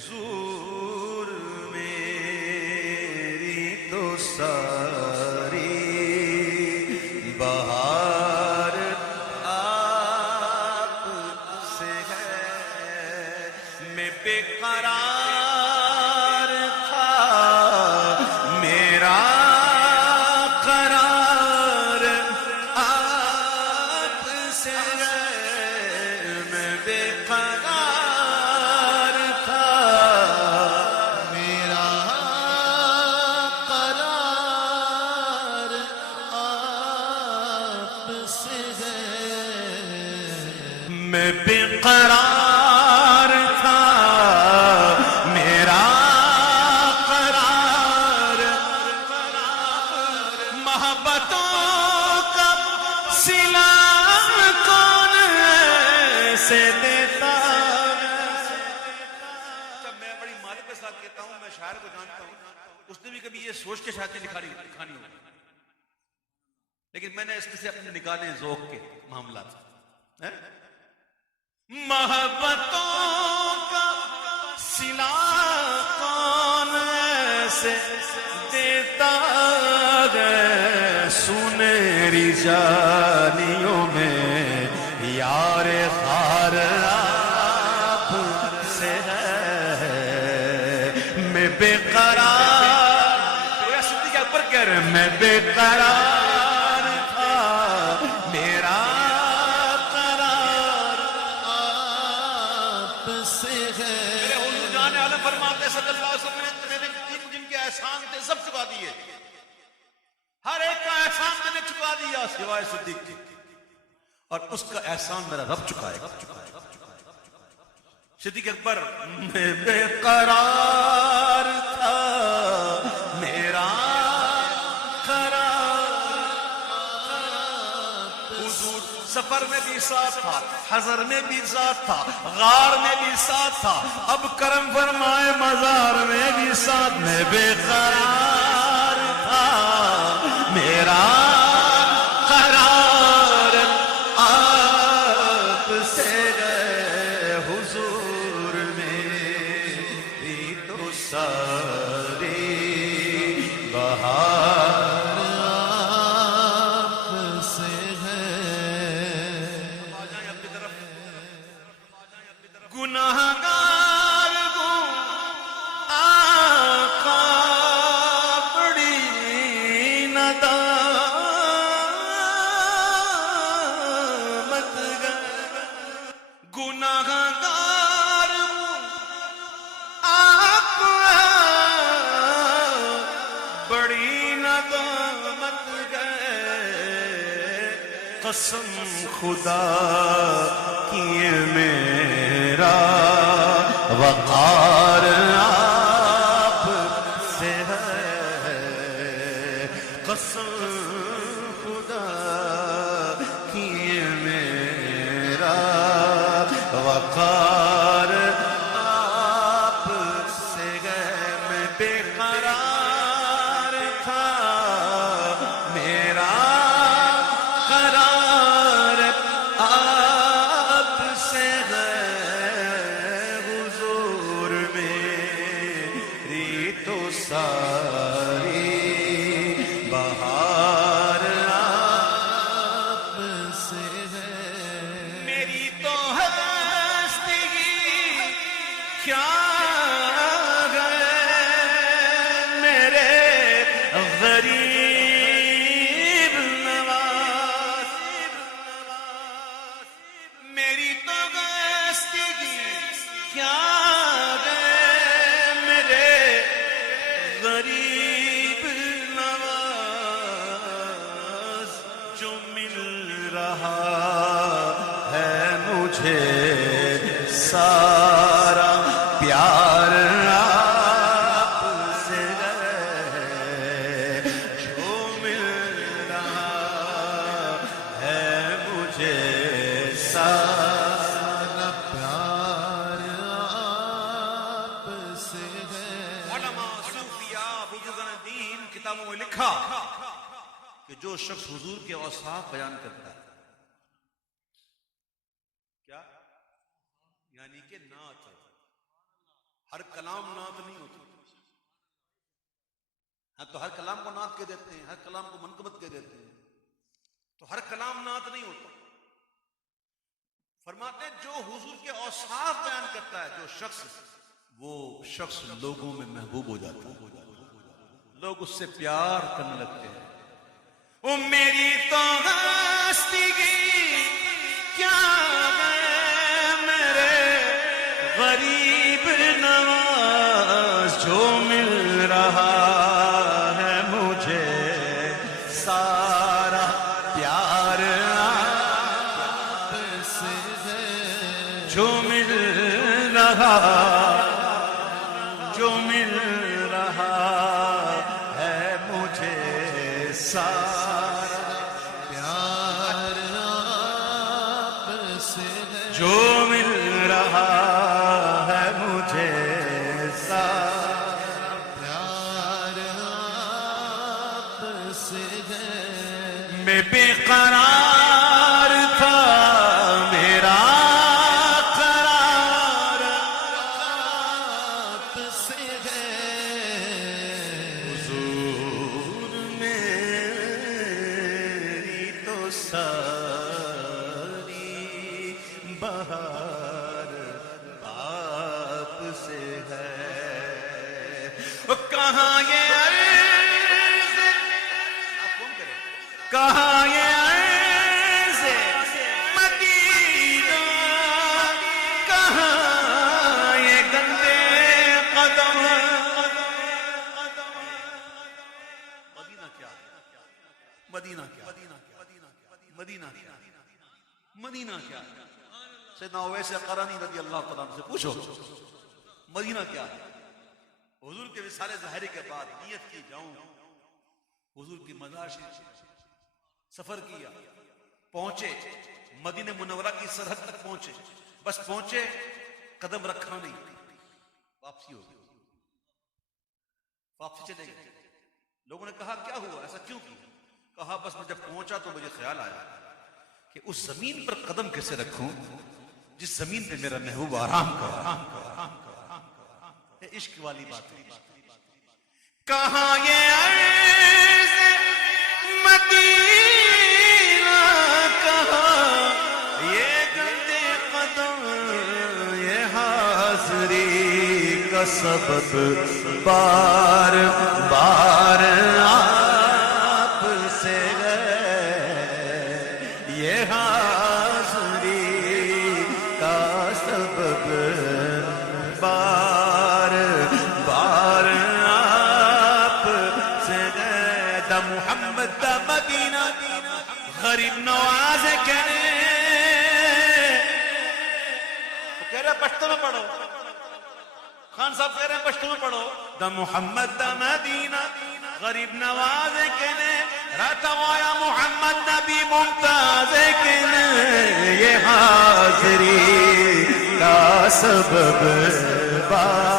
حضور میری تو ساری بہار آپ سے ہے، میں بے قرار تھا، میرا قرار آپ سے ہے، میں بے قرار تھا، میرا قرار آپ سے ہے، میں بے قرار تھا، میرا قرار محبتوں کا صلہ کون سے دیتا ہے؟ میں بڑی مالک کے ساتھ کہتا ہوں، میں شاعر کو جانتا ہوں، اس نے بھی کبھی یہ سوچ کے شاعری لکھانی ہوگی، لیکن میں نے اس میں سے اپنے نکالے ہیں ذوق کے معاملات ہیں؟ محبتوں کا صلہ کون سے دیتا ہے؟ سنہری جانیوں میں یار غار آپ سے ہے، میں بے قرار، میرا صدیق اکبر کہہ رہے ہیں، میں بے قرار تھا، میرا میرے حضور جان عالم فرماتے صلی اللہ علیہ وسلم نے جن کے احسان تھے سب چکا دیے، ہر ایک کا احسان میں نے چکا دیا سوائے صدیق کے، اور اس کا احسان میرا رب چکائے گا۔ صدیق اکبر، میں بے قرار تھا، میرا حضور سفر میں بھی ساتھ تھا، حضر میں بھی ساتھ تھا، غار میں بھی ساتھ تھا، اب کرم فرمائے مزار میں بھی ساتھ، میں بے قرار تھا، میرا قرار آپ سے ہے، حضور میری تو ساری بہار گناہگار ہوں آقا بڑی ندامت گناہگار ہوں آقا بڑی ندامت قسم خدا کی میرا وقار آپ سے ہے، قسم خدا کی میرا وقار آپ سے ہے، میں بے قرار تھا، میرا قرار آپ سے ہے، حضور میری تو ساری بہار آپ سے ہے، میری تو ہستی کیا ہے میرے غریب نواز، میری تو ہستی کیا ہے میرے غریب نواز، جو مل رہا ہے مجھے سارا پیار آپ سے ہے، جو مل رہا ہے مجھے سارا پیار آپ سے ہے۔ علماء صوفیاء بزرگان دین کتابوں میں لکھا کہ جو شخص حضور کے اوصاف بیان کرتا ہے، کیا یعنی کہ نعت ہر کلام نعت نہیں ہوتا. ہاں تو ہر کلام کو نعت کہہ دیتے ہیں، ہر کلام کو منقبت کہہ دیتے ہیں، تو ہر کلام نعت نہیں ہوتا. فرماتے ہیں جو حضور کے اوصاف بیان کرتا ہے جو شخص، وہ شخص لوگوں میں محبوب ہو جاتا ہے، لوگ اس سے پیار کرنے لگتے ہیں. او میری تو ہستی کیا ہے میرے غریب نواز، جو مل رہا ہے مجھے سارا پیار آپ سے ہے، جو مل رہا، جو مل رہا ہے مجھے سارا پیار آپ سے ہے، جو مل رہا ہے مجھے سارا پیار آپ سے ہے. میں بے قرار تھا میرا قرار آپ سے ہے، حضور میری تو ساری بہار آپ سے ہے. کہاں یہ عرض، آپ کون کرے، کہاں یہ عرض مدینہ، کہاں یہ گندے قدم. مدینہ کیا، مدینہ کیا، مدینہ کیا، مدینہ کیا. سیدنا اویس قرنی رضی اللہ تعالیٰ عنہ سے پوچھو مدینہ کیا ہے. حضور کے وصال ظاہری کے بعد نیت کی جاؤں حضور کی مزار شریف، سفر کیا، پہنچے مدینہ منورہ کی سرحد تک پہنچے، بس پہنچے قدم رکھا نہیں، واپسی ہو گئی، واپسی چلے گئے. لوگوں نے کہا کیا ہوا، ایسا کیوں کیا؟ کہا بس میں جب پہنچا تو مجھے خیال آیا کہ اس زمین پر قدم کیسے رکھوں جس زمین پہ میرا محبوب آرام کر. یہ عشق والی بات ہے. کہاں یہ عرض مدینہ، کہاں یہ گندے قدم، یہ حاضری کا سبب بار بار آپ سے ہے، یہ حاضری کا سبب بار بار آپ سے ہے. دا محمد دا مدینہ غریب نواز کہنے، وہ کہہ رہے پشتو میں پڑھو، خان صاحب کہہ رہے ہیں پشتو میں پڑھو. دا محمد دا مدینہ غریب نواز کہنے، رہتا وایا محمد نبی ممتاز کہنے، یہ حاضری کا سبب بار